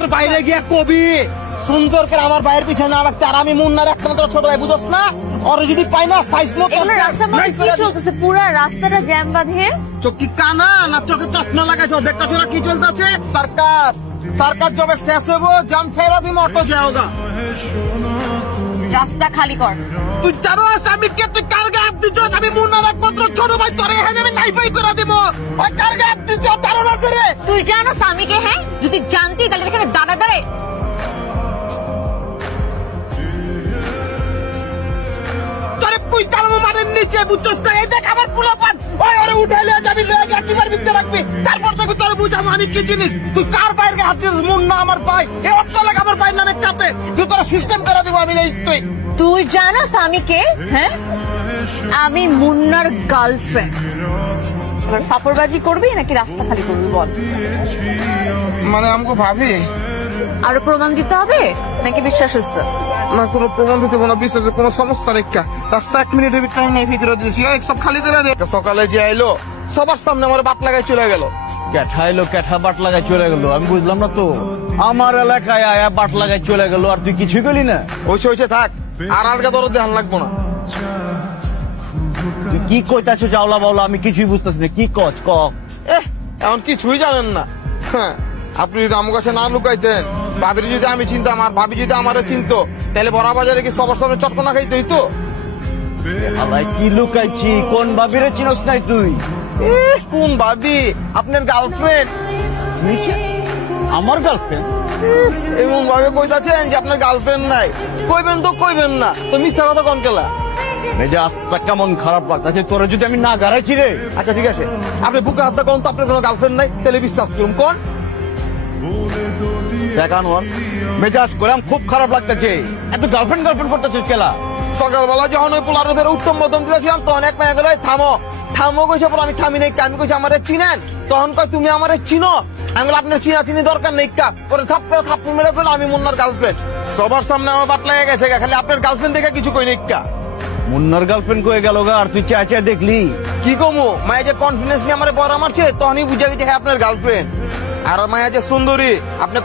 তোর বাইরে গিয়ে কবি সুন্দর করে আমার বাইরের পিছনে না রাখতে, আর আমি মুন্নার একমাত্র ছোট ভাই, বুঝছ না? ওরে যদি পাই না সাইজ মতো এগুলো রাস্তার মধ্যে কি চলতেছে? পুরো রাস্তাটা জ্যাম বাঁধিয়ে। চোখ কি কানা না চোখে চশমা লাগাইছো? দেখতেছো না কি চলতেছে? সার্কাস সার্কাস জবে শেষ হইবো, জাম ফেরা দিম, অটো যাওগা। রাস্তা খালি কর। তুই জানোস আমি কে? তুই কার গায়ে হাত দিছস? আমি মুন্নার একমাত্র ছোট ভাই, তোরে এখানে আমি নাইফাই করে দিব। ওই কার গায়ে হাত দিছস ধারণা করে? তুই জানো স্বামীকে? হ্যাঁ, যদি জানতি তাহলে এখানে দাঁড়া দাঁড়ে। তোরে পুই তালমো মারের নিচে, বুঝছস না? এই দেখ আমার পোলাপান, ওই ওরে উঠাই লয়ে যাবি, লয়ে গিয়ে চিপার ভিতরে রাখবি, তারপর দেখবি তোরে বুঝাবো আমি কি জিনিস। তুই কার বাইরে গায়ে হাত দিছস? মুন্না আমার ভাই, এই অর্থ লাগে আমার ভাইয়ের নামে কাঁপে। তুই তোরা সিস্টেম করে দিব আমি জানিস তুই। তুই জানো স্বামীকে? হ্যাঁ, আমি মুন্নার গার্লফ্রেন্ড। এবার ফাপড়বাজি করবি নাকি রাস্তা খালি করবি বল? মানে আমাকে ভাবি আরো প্রমাণ দিতে হবে নাকি বিশ্বাস হচ্ছে? না, কোনো প্রমাণ দিতে কোনো বিশ্বাসের কোনো সমস্যা রেখা রাস্তা 1 মিনিটের ভিতরে নাই ভিতরে দিয়েছি, সব খালি করে দে। সকালে যে আইলো সবার সামনে আমার বাট লাগাই চলে গেল। ক্যাঠা এলো, ক্যাঠা বাট লাগাই চলে গেল। আমি বুঝলাম না তো, আমার এলাকায় আয়া বাট লাগাই চলে গেল, আর তুই কিছুই গেলি না। ওইছে থাক, আর আলগা দরদ ধ্যান লাগবো না। তুই কি কইতাছো জাওলা বাউলা? আমি কিছুই বুঝতেছি না, কি কচ ক। এখন কিছুই জানেন না। হ্যাঁ, আপনি যদি আমার কাছে না লুকাইতেন, ভাবির যদি আমি চিনতাম আর ভাবি যদি আমারে চিনতো, তাহলে বড় বাজারে কি সবার সামনে চটকনা খাইতে হইতো? আলাই কি লুকাইছি? কোন ভাবিরে চিনস নাই তুই? কোন ভাবি? আপনার গার্লফ্রেন্ড। নিচে আমার গার্লফ্রেন্ড? এমন ভাবে কইতাছেন যে আপনার গার্লফ্রেন্ড নাই। কইবেন তো কইবেন না, তো মিথ্যা কথা কোন কেলা? মেজাজটা কেমন খারাপ লাগতাছে তোরে, যদি আমি না গাড়াইছি রে। আচ্ছা ঠিক আছে, আপনি বুকে হাতটা কোন তো আপনার কোনো গার্লফ্রেন্ড নাই, তাহলে বিশ্বাস করুন কোন। দেখান ওর মেজাজ করলাম, খুব খারাপ লাগতেছে। এত গার্লফ্রেন্ড গার্লফ্রেন্ড করতেছিস কেলা? সকালবেলা যখন ওই পোলার ওদের উত্তম মধ্যম দিয়েছিলাম, তখন এক মেয়ে গেল থামো থামো কইছে, পর আমি থামি নাই। আমি কইছি আমারে চিনেন? তখন কয় তুমি আমারে চিনো? আমি বললাম আপনার চিনা চিনি দরকার নেই কা। পরে থাপ্পড় মেরে কইলো আমি মুন্নার গার্লফ্রেন্ড। সবার সামনে আমার বাট লেগে গেছে, খালি আপনার গার্লফ্রেন্ড দেখে কিছু কই নেই কা। মুন্নার গার্লফ্রেন্ড কয়ে গেল গা, আর তুই চেয়ে চেয়ে দেখলি? কি কমু, মায়া যে কনফিডেন্স নিয়ে আমার বড় মারছে, তখনই বুঝে গেছে হ্যাঁ আপনার গার্লফ্রেন্ড। আর মায়া যে সুন্দরী, আপনি